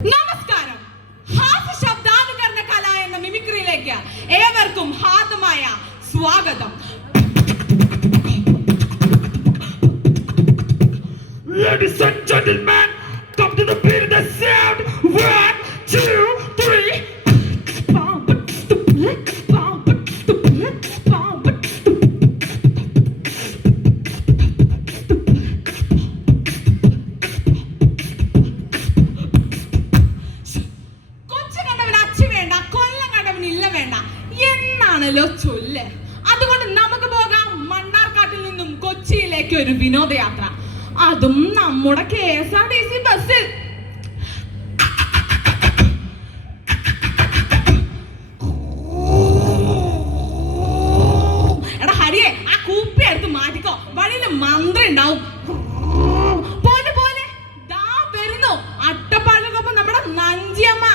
നമസ്കാരം. ഹാസ്യ ശബ്ദാനുകരണ കല എന്ന മിമിക്രിയിലേക്ക് ഏവർക്കും ഹാർദമായ സ്വാഗതം. Ladies and gentlemen, come to the beat of the sound. 1, 2, 3. എന്നാണല്ലോ ചൊല്ല്. അതുകൊണ്ട് നമുക്ക് പോകാം മണ്ണാർക്കാട്ടിൽ നിന്നും കൊച്ചിയിലേക്ക് ഒരു വിനോദയാത്ര, അതും നമ്മുടെ KSRTC ബസ്സിൽ. എടാ ഹരിയെ, ആ കൂപ്പി എടുത്ത് മാറ്റിക്കോ, വഴിയില് മന്ത്രി ഉണ്ടാവും. പോലെ പോലെ ദാ വരുന്നു അട്ടപ്പാടിനൊപ്പം നമ്മുടെ നഞ്ചിയമ്മ.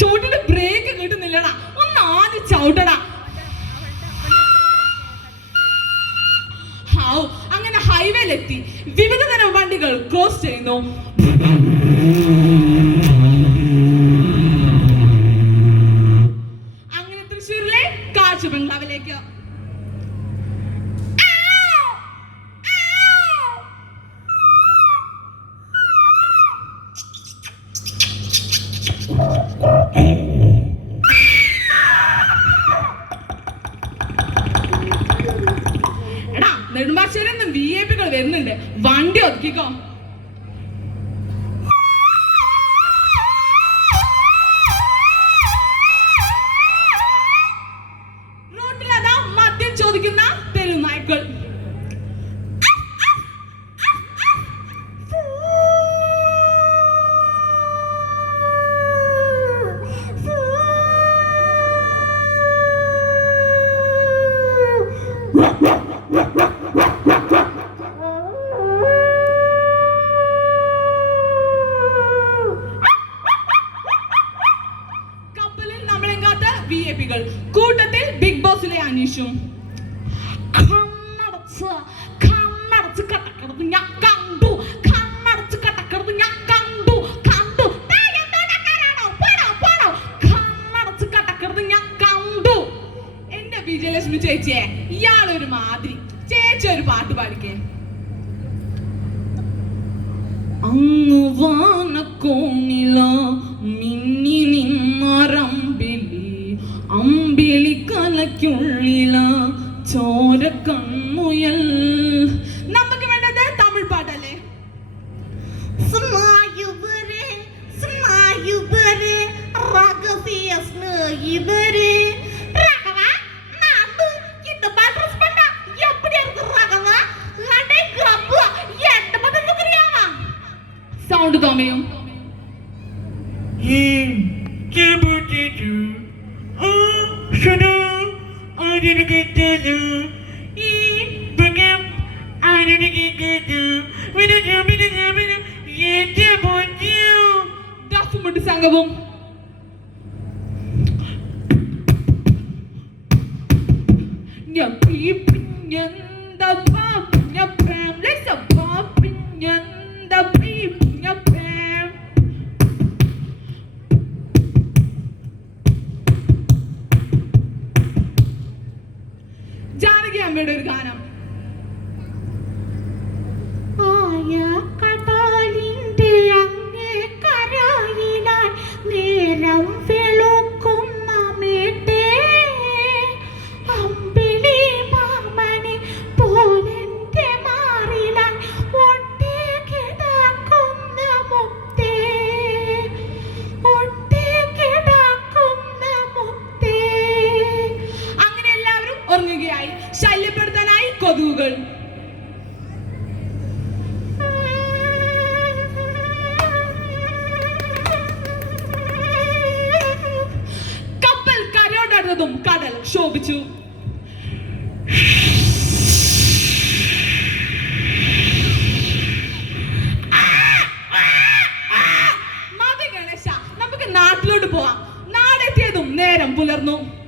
ചോട്ടിന് ബ്രേക്ക് കിട്ടുന്നില്ലടാ, ഒന്ന് ആദ്യം ചവിട്ടടാ. അങ്ങനെ ഹൈവേയിലെത്തി വിവിധ തരം വണ്ടികൾ ക്രോസ് ചെയ്യുന്നു. അങ്ങനെ തൃശ്ശൂരിലെ കാഴ്ച ബംഗ്ലാവിലേക്ക്. എടാ നെടുമ്പാശ്ശേരിയിൽ നിന്ന് VIP വരുന്നുണ്ട്, വണ്ടി ഒതുക്കിക്കോ. റോട്ടിലതാ മദ്യം ചോദിക്കുന്ന തെരുനായ്ക്കൾ. കപ്പലിൽ നമ്മളെങ്കാത്ത VIP കൾ, കൂട്ടത്തിൽ ബിഗ് ബോസിലെ അനീഷും. കണ്ണടച്ച് കട്ടക്കിടന്ന് ഞാൻ കണ്ടു, കണ്ണടച്ച് കട്ടക്കിടന്ന് ഞാൻ കണ്ടു കണ്ടു. കണ്ണടച്ച് കട്ടക്കിടന്ന് ഞാൻ കണ്ടു. എന്റെ വിജയലക്ഷ്മി ചേച്ചിയെ, ഇയാളൊരു മാതിരി. ചേച്ചി ഒരു പാട്ട് പാടിക്കേ. അങ്ങ് വാനക്കോണില മിന്നി നിന്നറമ്പിലി, അമ്പിളി കലയ്ക്കുള്ളില ചോര കൺമുയൽ. നമുക്ക് വേണ്ടത് തമിഴ് പാട്ടല്ലേ? സൗണ്ട് തോമയും. ദഫുമുട്ട് സംഘവും. ജാനകി അമ്മയുടെ ഒരു ഗാനം. ശല്യപ്പെടുത്താനായി കൊതുകുകൾ. കപ്പൽ കരയോടടുത്തതും കടൽ ശോഭിച്ചു. കൊണ്ടുപോവാം. നാടെത്തിയതും നേരം പുലർന്നു.